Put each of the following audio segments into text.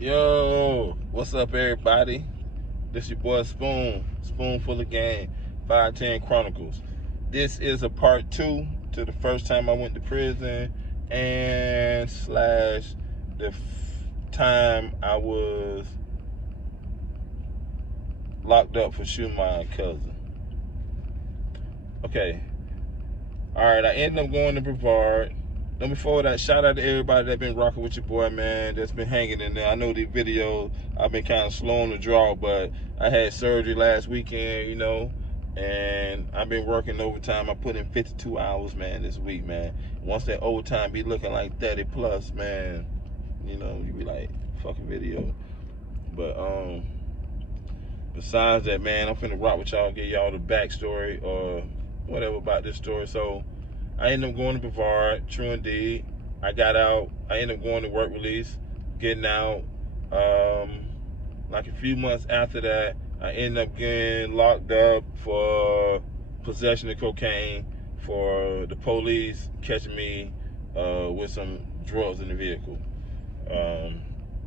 Yo, what's up, everybody? This your boy Spoonful of Game, 510 Chronicles. This is a part 2 to the first time I went to prison and slash the time I was locked up for shooting my cousin. Okay, all right, I ended up going to Brevard. And before that, shout out to everybody that been rocking with your boy, man, that's been hanging in there. I know these videos, I've been kind of slow on the draw, but I had surgery last weekend, and I've been working overtime. I put in 52 hours, man, this week, man. Once that overtime be looking like 30 plus, man, you be like, fucking video. But, besides that, man, I'm finna rock with y'all, give y'all the backstory or whatever about this story. So, I ended up going to Brevard, true indeed. I got out. I ended up going to work release, getting out. Like a few months after that, I ended up getting locked up for possession of cocaine for the police catching me with some drugs in the vehicle.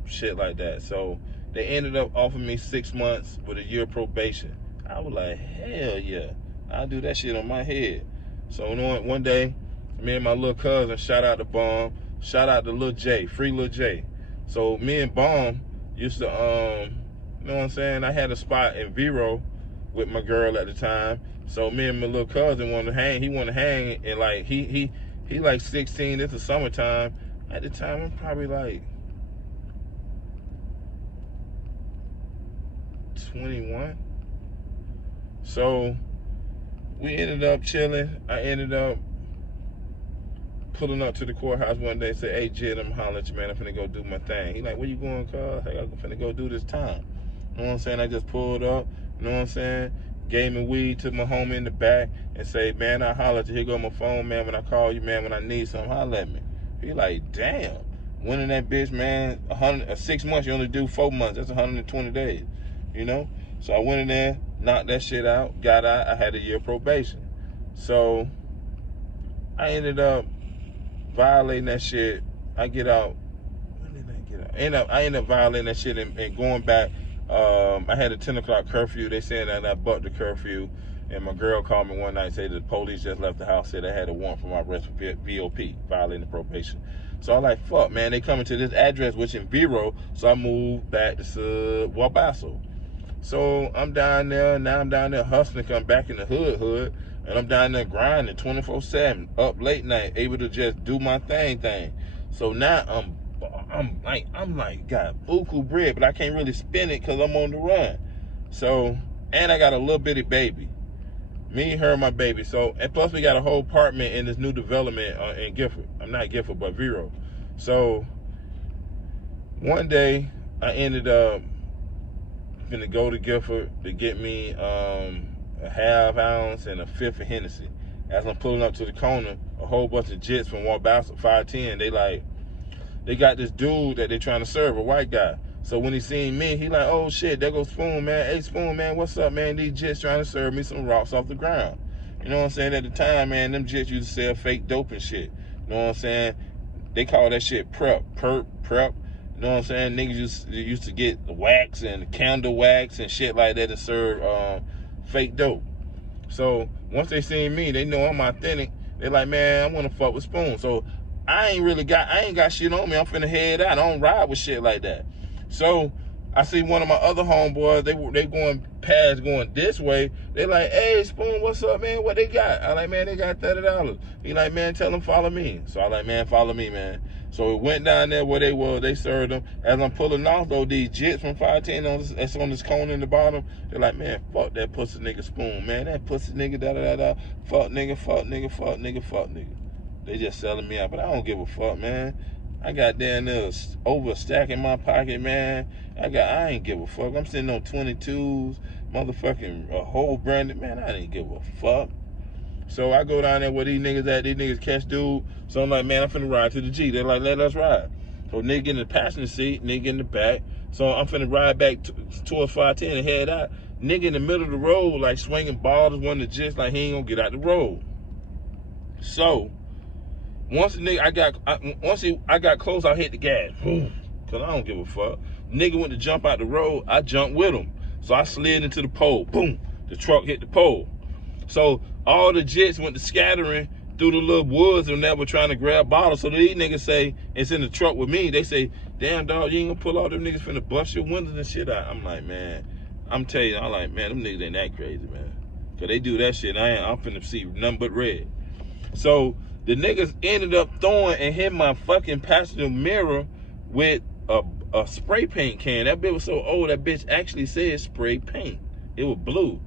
Shit like that. So they ended up offering me 6 months with a year probation. I was like, hell yeah, I'll do that shit on my head. So one day, me and my little cousin, shout out to Bomb, shout out to Lil J, free Lil J. So me and Bomb used to, you know what I'm saying? I had a spot in Vero with my girl at the time. So me and my little cousin wanted to hang. He wanted to hang, and like he like 16. It's the summertime. At the time, I'm probably like 21. So we ended up chilling. I ended up pulling up to the courthouse one day and said, hey, Jid, I'm hollering at you, man. I'm finna go do my thing. He like, where you going, cuz? Hey, I'm finna go do this time. You know what I'm saying? I just pulled up, you know what I'm saying? Gave me weed, took my homie in the back and say, man, I holler at you. Here go my phone, man. When I call you, man, when I need something, holler at me. He like, damn. Went in that bitch, man, 6 months, you only do 4 months. That's 120 days, So I went in there, knocked that shit out, got out. I had a year probation. So I ended up violating that shit. I get out. When did I get out? I ended up violating that shit and going back. I had a 10 o'clock curfew. They saying that I bucked the curfew. And my girl called me one night and said the police just left the house, said I had a warrant for my arrest for VOP, violating the probation. So I'm like, fuck, man, they coming to this address, which in Vero. So I moved back to Wabasso. So I'm down there, now I'm down there hustling, come back in the hood, and I'm down there grinding 24/7, up late night, able to just do my thing. So now I'm like got buku bread, but I can't really spend it because I'm on the run. So, and I got a little bitty baby. Me, her, and my baby. So, and plus we got a whole apartment in this new development in Gifford. I'm not Gifford, but Vero. So, one day I ended up finna go to Gifford to get me a half ounce and a fifth of Hennessy. As I'm pulling up to the corner, a whole bunch of jits from Wabasso 510, they got this dude that they trying to serve, a white guy. So when he seen me, he like, oh shit, there goes Spoon, man. Hey Spoon, man, what's up, man? These jits trying to serve me some rocks off the ground. You know what I'm saying? At the time, man, them jits used to sell fake dope and shit. You know what I'm saying? They call that shit prep. You know what I'm saying? Niggas used to get the wax and candle wax and shit like that to serve fake dope. So once they seen me, they know I'm authentic. They like, man, I want to fuck with Spoon. So I ain't got shit on me. I'm finna head out. I don't ride with shit like that. So I see one of my other homeboys, they going past, going this way. They like, hey, Spoon, what's up, man? What they got? I like, man, they got $30. He like, man, tell them follow me. So I like, man, follow me, man. So we went down there where they were. They served them. As I'm pulling off, though, these jits from 510 that's on this cone in the bottom, they're like, man, fuck that pussy nigga Spoon, man. That pussy nigga, da-da-da-da. Fuck nigga, fuck nigga, fuck nigga, fuck nigga. They just selling me out, but I don't give a fuck, man. I got down there over a stack in my pocket, man. I ain't give a fuck. I'm sitting on 22s, motherfucking a whole branded, man. I didn't give a fuck. So I go down there where these niggas at. These niggas catch dude. So I'm like, man, I'm finna ride to the G. They're like, let us ride. So nigga in the passenger seat, nigga in the back. So I'm finna ride back towards 510 and head out. Nigga in the middle of the road, like swinging balls, one of the jits, like he ain't gonna get out the road. So once I got close, I hit the gas. Cause I don't give a fuck. Nigga went to jump out the road, I jumped with him. So I slid into the pole. Boom. The truck hit the pole. So all the jets went to scattering through the little woods and that were trying to grab bottles. So these niggas say, it's in the truck with me. They say, damn, dog, you ain't gonna pull all them niggas finna bust your windows and shit out. I'm like, man, I'm telling you, I'm like, man, them niggas ain't that crazy, man. Cause they do that shit, I'm finna see nothing but red. So the niggas ended up throwing and hit my fucking passenger mirror with a spray paint can. That bitch was so old, that bitch actually said spray paint. It was blue.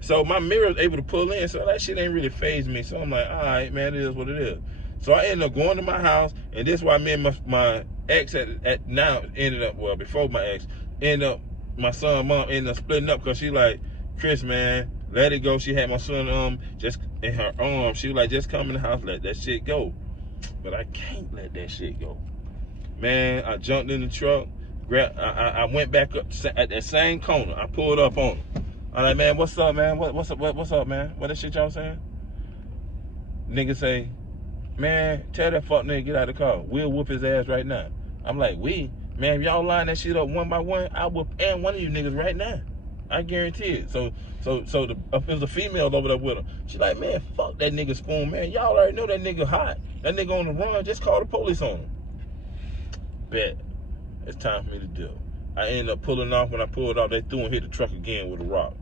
So my mirror was able to pull in, so that shit ain't really phased me. So I'm like, all right, man, it is what it is. So I ended up going to my house, and this is why me and my ex at now ended up, well, before my ex, my son mom ended up splitting up because she like, Chris, man, let it go. She had my son just in her arms. She was like, just come in the house, let that shit go. But I can't let that shit go. Man, I jumped in the truck, I went back up at that same corner. I pulled up on him. I'm like, man, what's up, man? What's up, man? What that shit y'all saying? Nigga say, man, tell that fuck nigga get out of the car. We'll whoop his ass right now. I'm like, man, if y'all line that shit up one by one, I'll whoop and one of you niggas right now. I guarantee it. So it was a female over there with her. She like, man, fuck that nigga Spoon, man. Y'all already know that nigga hot. That nigga on the run. Just call the police on him. Bet. It's time for me to deal. I ended up pulling off. When I pulled off, they threw and hit the truck again with a rock.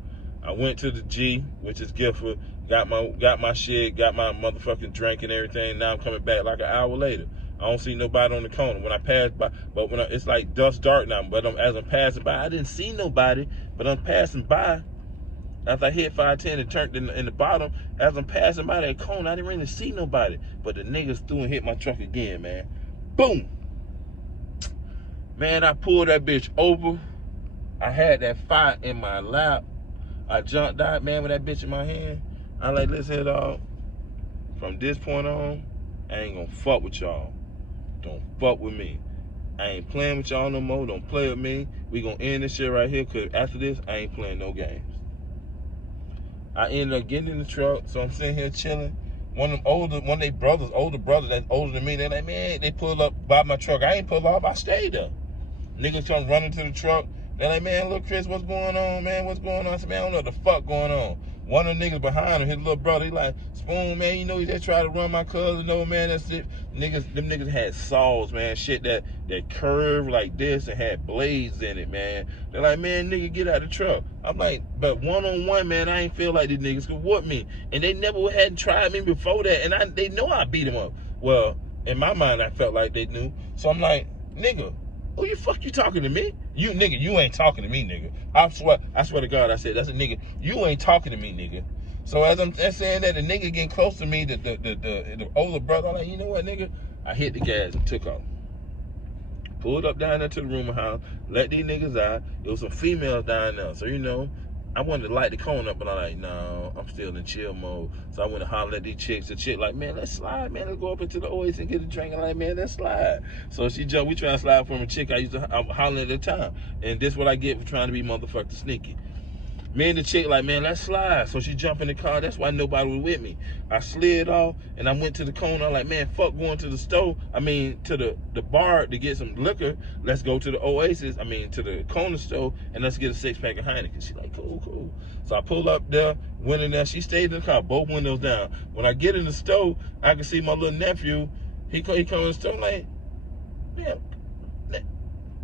I went to the G, which is Gifford, got my shit, got my motherfucking drink and everything. Now I'm coming back like an hour later. I don't see nobody on the corner. When I pass by, but it's like dusk dark now. But as I'm passing by, I didn't see nobody. But I'm passing by. After I hit 510 and turned in the bottom, as I'm passing by that corner, I didn't really see nobody. But the niggas threw and hit my truck again, man. Boom. Man, I pulled that bitch over. I had that fire in my lap. I jumped out, man, with that bitch in my hand. I like, listen, dog. From this point on, I ain't gonna fuck with y'all. Don't fuck with me. I ain't playing with y'all no more. Don't play with me. We gonna end this shit right here, cause after this, I ain't playing no games. I ended up getting in the truck, so I'm sitting here chilling. One of their brothers, older brothers that's older than me, they're like, man, they pulled up by my truck. I ain't pulled off, I stayed there. Niggas come running to the truck. They're like, man, look, Chris, what's going on, man? What's going on? I said, man, I don't know what the fuck going on. One of the niggas behind him, his little brother, he like, Spoon, man, you know, he just tried to run my cousin. No, man, that's it. Them niggas had saws, man, shit that curved like this and had blades in it, man. They're like, man, nigga, get out of the truck. I'm like, but one-on-one, man, I ain't feel like these niggas could whoop me. And they never hadn't tried me before that, and they know I beat them up. Well, in my mind, I felt like they knew. So I'm like, nigga, who you fuck you talking to me? You nigga, you ain't talking to me, nigga. I swear to God, I said, that's a nigga. You ain't talking to me, nigga. So as I'm saying that, the nigga getting close to me, the older brother, I'm like, you know what, nigga? I hit the gas and took off. Pulled up down there to the room house, let these niggas out. There was some females down there. So, you know, I wanted to light the cone up, but I'm like, no, I'm still in chill mode. So I went to holler at these chicks. The chick like, man, let's slide, man. Let's go up into the Oasis and get a drink. I'm like, man, let's slide. So she jumped. We trying to slide from a chick I used to holler at the time. And this what I get for trying to be motherfucking sneaky. Me and the chick like, man, let's slide. So she jumped in the car. That's why nobody was with me. I slid off and I went to the corner. I'm like, man, fuck going to the store. I mean, to the bar to get some liquor. Let's go to the Oasis. I mean, to the corner store and let's get a 6-pack of Heineken. She like, cool. So I pulled up there, went in there. She stayed in the car, both windows down. When I get in the store, I can see my little nephew. He come in the store like, man,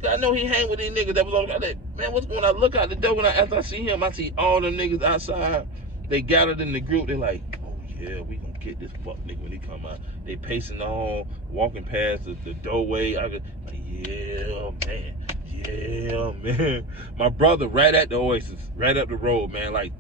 I know he hang with these niggas that was on the man, what's going on? I look out the door after I see him, I see all the niggas outside. They gathered in the group. They like, oh yeah, we gonna get this fuck nigga when he come out. They pacing on, walking past the doorway. I go, yeah, man. My brother right at the Oasis, right up the road, man, like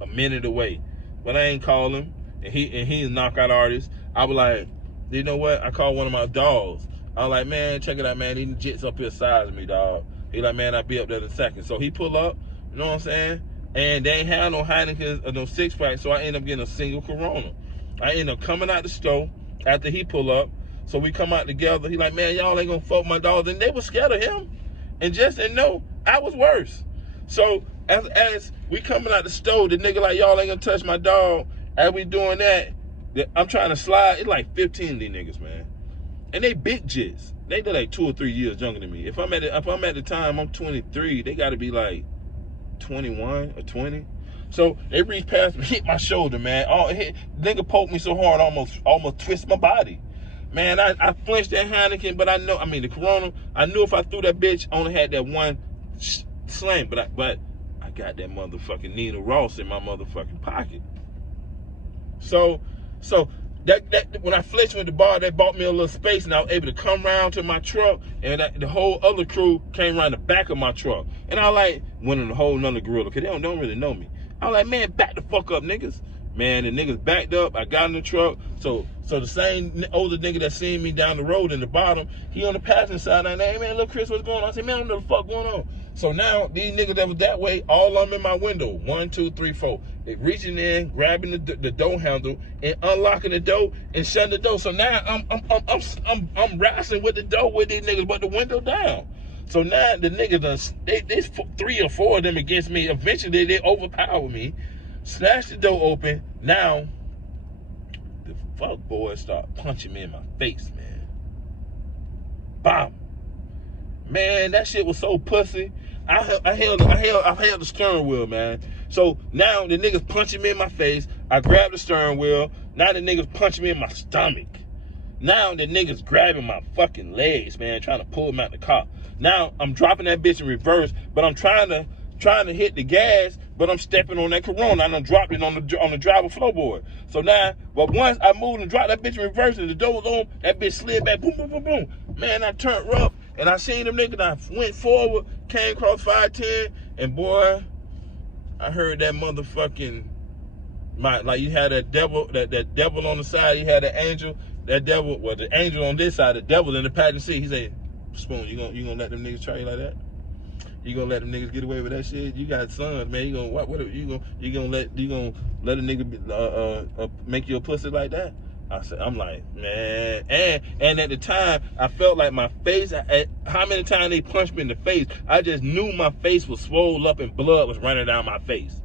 a minute away. But I ain't call him, and he's a knockout artist. I was like, you know what? I called one of my dogs. I was like, man, check it out, man. These jits up here sizing me, dog. He like, man, I'll be up there in a second. So he pull up, you know what I'm saying? And they ain't have no Heineken or no 6-pack, so I end up getting a single Corona. I end up coming out the store after he pull up. So we come out together. He like, man, y'all ain't gonna fuck my dogs. And they was scared of him. And just didn't know I was worse. So as we coming out the store, the nigga like, y'all ain't gonna touch my dog. As we doing that, I'm trying to slide. It's like 15 of these niggas, man. And they big jits. They like 2 or 3 years younger than me. If I'm at the time I'm 23, they got to be like 21 or 20. So they reached past me, hit my shoulder, man. Nigga poked me so hard, almost twist my body. Man, I flinched that Heineken, but the Corona. I knew if I threw that bitch, only had that one slam, but I got that motherfucking Nina Ross in my motherfucking pocket. So that when I flinched with the bar, they bought me a little space, and I was able to come around to my truck, and the whole other crew came around the back of my truck, and I went in a whole nother gorilla, because they don't really know me. I was like, man, back the fuck up, niggas. Man, the niggas backed up. I got in the truck. So the same older nigga that seen me down the road in the bottom, he on the passenger side. I'm like, hey, man, look, Chris, what's going on? I said, man, I don't know what the fuck going on. So now these niggas that was that way, all of them in my window, 1, 2, 3, 4. They reaching in, grabbing the door handle, and unlocking the door and shutting the door. So now I'm wrestling with the door with these niggas, but the window down. So now the niggas there's 3 or 4 of them against me. Eventually they overpower me, snatch the door open. Now the fuck boys start punching me in my face, man. Bam. Man, that shit was so pussy. I held the steering wheel, man. So now the niggas punching me in my face. I grabbed the steering wheel. Now the niggas punching me in my stomach. Now the niggas grabbing my fucking legs, man, trying to pull me out the car. Now I'm dropping that bitch in reverse, but I'm trying to hit the gas, but I'm stepping on that Corona. I done dropped it on the driver floorboard. So now, but once I moved and dropped that bitch in reverse and the door was on, that bitch slid back, boom, boom, boom, boom. Man, I turned up and I seen them niggas. I went forward, came across 510, and boy, I heard that motherfucking like you had that devil, that devil on the side. You had an angel. That devil, well, the angel on this side, the devil in the passenger seat. He said, "Spoon, you gonna let them niggas try you like that? You gonna let them niggas get away with that shit? You got sons, man. You gonna let a nigga make you a pussy like that?" I'm like, man, and at the time I felt like my face. How many times they punched me in the face? I just knew my face was swollen up and blood was running down my face.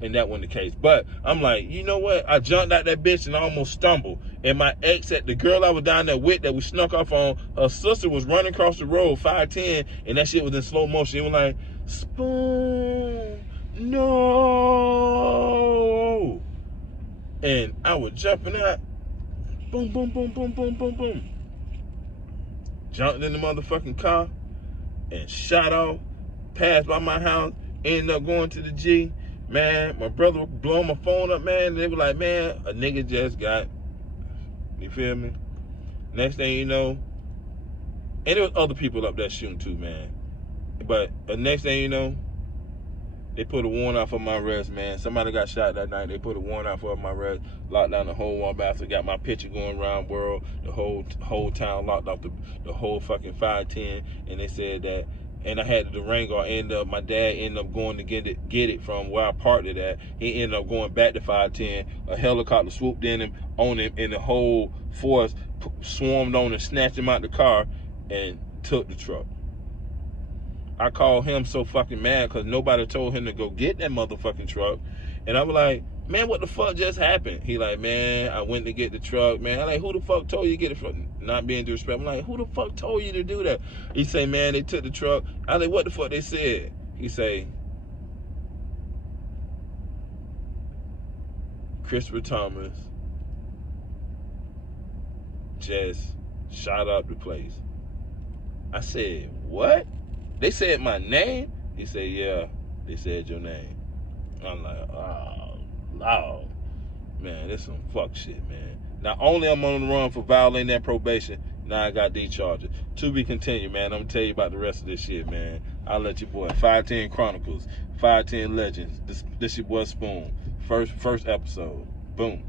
And that wasn't the case. But I'm like, you know what? I jumped out that bitch and I almost stumbled. And my ex, the girl I was down there with that we snuck off on, her sister was running across the road, 510, and that shit was in slow motion. It was like, Spoon, no. And I was jumping out. Boom, boom, boom, boom, boom, boom, boom. Jumped in the motherfucking car and shot off, passed by my house, ended up going to the G. Man, my brother was blowing my phone up, man. And they were like, man, a nigga just got, you feel me? Next thing you know, and there was other people up there shooting too, man. But the next thing you know, they put a warrant out for my arrest, man. Somebody got shot that night. They put a warrant out for my arrest, locked down the whole Walmart, got my picture going around world. The whole town locked off the whole fucking 510, and they said that. And I had the Durango. My dad ended up going to get it from where I parked it at. He ended up going back to 510. A helicopter swooped in on him, and the whole force swarmed on and snatched him out the car and took the truck. I called him so fucking mad because nobody told him to go get that motherfucking truck. And I was like, man, what the fuck just happened? He like, man, I went to get the truck, man. I'm like, who the fuck told you to get it from? Not being disrespectful. I'm like, who the fuck told you to do that? He say, man, they took the truck. I like, what the fuck they said? He say, Christopher Thomas just shot up the place. I said, what? They said my name? He said, yeah, they said your name. I'm like, oh, Lord. Man, this some fuck shit, man. Not only I'm on the run for violating that probation, now I got these charges. To be continued, man. I'm gonna tell you about the rest of this shit, man. I'll let you boy. 510 Chronicles, 510 Legends. This your boy Spoon. First episode. Boom.